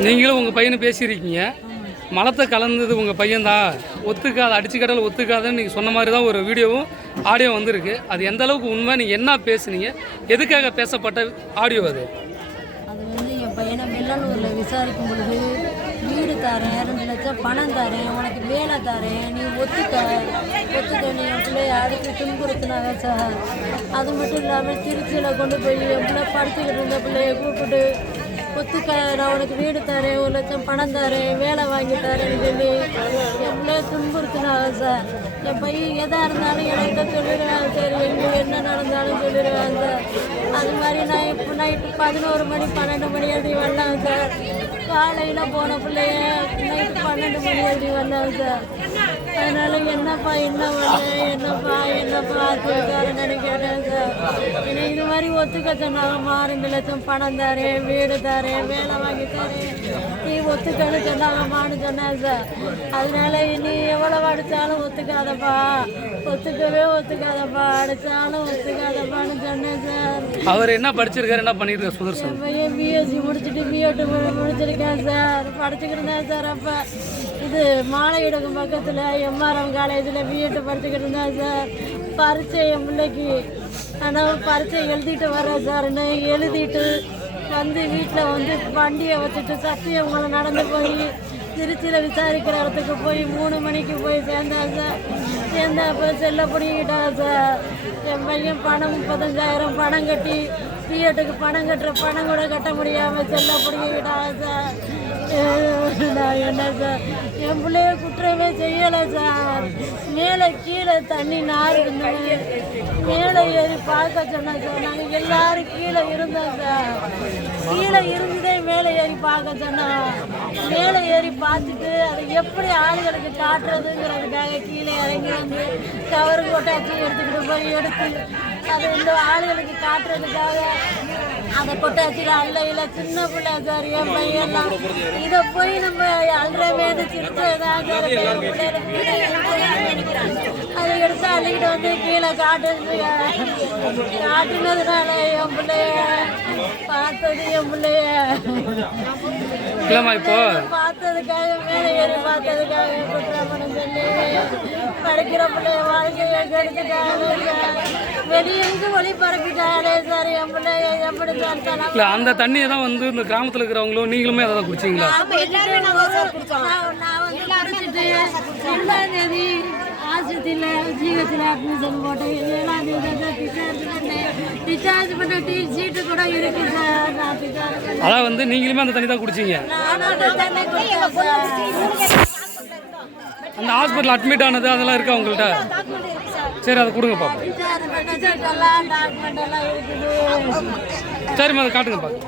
நீங்களும் உங்கள் பையனை பேசியிருக்கீங்க, மலத்தை கலந்தது உங்கள் பையன்தான், ஒத்துக்காத அடிச்சுக்கடல் ஒத்துக்காதுன்னு நீங்கள் சொன்ன மாதிரி தான் ஒரு வீடியோவும் ஆடியோ வந்திருக்கு. அது எந்த அளவுக்கு உண்மை, நீங்கள் என்ன பேசுனீங்க, எதுக்காக பேசப்பட்ட ஆடியோ அது? அது வந்து என் பையனை வெள்ளலூரில் விசாரிக்கும் பொழுது வீடு தரேன், 2 லட்சம் பணம் தரேன், உனக்கு வேலை தரேன், நீ ஒத்துக்க நீ என் பிள்ளைய அடித்து துன்புறுத்தினாங்க சார். அது மட்டும் இல்லாமல் திருச்சியில் கொண்டு போய் என் பிள்ளை படிச்சுக்கிட்டு இருந்த பிள்ளைய கூப்பிட்டு ஒத்துக்க, நான் உனக்கு வீடு தரேன், 1 லட்சம் பணம் தரேன், வேலை வாங்கி தரேன்னு சொல்லி என் பிள்ளைய துன்புறுத்தினாங்க சார். என் பையன் எதாக இருந்தாலும் என்கிட்ட சொல்லிடுவேன், சரி எங்கே என்ன நடந்தாலும் சொல்லிடுவேன் சார். அது மாதிரி நான் இப்போ நைட்டு 11 மணி 12 மணி எழுதி வந்தாங்க சார். காலையில் போன பிள்ளைய நைட்டு 12 மணி எழுதி வந்தாங்க சார். அதனால என்னப்பா என்ன என்னப்பா ஆச்சுக்காரன்னு கேட்டேன் சார். என்னை இது மாதிரி ஒத்துக்க சொன்னாங்கம்மா, 2 லட்சம் பணம் தரேன், வீடு தரேன், வேலை வாங்கி தரேன், நீ ஒத்துக்கன்னு சொன்னாங்கம்மான்னு சொன்னேன் சார். அதனால நீ எவ்வளோ அடித்தாலும் ஒத்துக்காதப்பா, ஒத்துக்காதப்பா, அடித்தாலும் ஒத்துக்காதப்பான்னு சொன்னேன் சார். அவர் என்ன படிச்சிருக்காரு, என்ன பண்ணியிருக்காரு சுதர்சன்? பையன் பிஎஸ்சி முடிச்சுட்டு பிஎட் முடிச்சிருக்கேன் சார், படிச்சுக்கிட்டு சார். அப்போ இது மாலையிடக்கும் பக்கத்தில் எம்ஆர்எம் காலேஜில் பிஎட் படிச்சுக்கிட்டு இருந்தேன் சார். பரீட்சை என் பிள்ளைக்கு, ஆனால் பரீட்சை எழுதிட்டு வரேன் சார்ன்னு எழுதிட்டு வந்து வீட்டில் வந்து வண்டியை வச்சுட்டு சத்தியமங்கலை நடந்து போய் திருச்சியில் விசாரிக்கிற இடத்துக்கு போய் 3 மணிக்கு போய் சேர்ந்தேன் சார். சேர்ந்தப்போ செல்ல பிடிக்கிட்டாங்க சார். என் பையன் பணம் 35,000 பணம் கட்டி பிஎட்டுக்கு பணம் கட்டுற பணம் கூட கட்ட முடியாமல் செல்ல பிடிக்கிட்டாங்க சார். நான் என்ன சார், என் பிள்ளைய குற்றமே செய்யலை சார். மேலே கீழே தண்ணி நார் இருந்தது, மேலே ஏறி பார்க்க சொன்னேன் சார். நாங்கள் எல்லாரும் கீழே இருந்தோம் சார். கீழே இருந்ததே மேலே ஏறி பார்க்க சொன்னோம். மேலே ஏறி பார்த்துட்டு அதை எப்படி ஆளுகளுக்கு காட்டுறதுங்கிறதுக்காக கீழே இறங்கி வந்து கவரு கொட்டாச்சி எடுத்துக்கிட்டு போய் எடுத்து அதை இந்த ஆளுகளுக்கு காட்டுறதுக்காக அதை கொட்டாச்சியில் அல்லையில் சின்ன பிள்ளை சார். என் பையன்லாம் இதை போய் நம்ம அல்றமேது சிரிச்சதான் சார். அதை எடுத்து அள்ளிக்கிட்டு வந்து கீழே காட்டுனதுனால என் பிள்ளைய பார்த்தது, என் பிள்ளைய பார்த்ததுக்காக மேலே ஏறி பார்த்ததுக்காக குற்றப்பணம் சொல்லி படிக்கிற பிள்ளைய வாழ்க்கையை கெடுத்துட்டாங்க சார். வெளியேந்து ஒளி பரப்பிட்டாலே சார். என் பிள்ளைய எப்படி இல்லை, அந்த தண்ணியை தான் வந்து இந்த கிராமத்தில் இருக்கிறவங்களும் நீங்களுமே அதை தான் குடிச்சிங்களா? நான் வந்து குடிச்சிட்டு 2ஆம் தேதி ஆஸ்பத்திரியில் ஜிஹெச்சில் அட்மிஷன் போட்டேன். 7ஆம் தேதி டிஸ்சார்ஜ் பண்ண சீட்டு கூட இருக்கு சார். நான் டிஸ்சார்ஜ் அதான் வந்து நீங்களுமே அந்த தண்ணி தான் குடிச்சிங்க? அந்த ஹாஸ்பிட்டல் அட்மிட் ஆனது அதெல்லாம் இருக்கா உங்கள்கிட்ட? சரி, அதை கொடுங்க பாப்பா. சரிம்மா, அதை காட்டுங்க பாப்பா.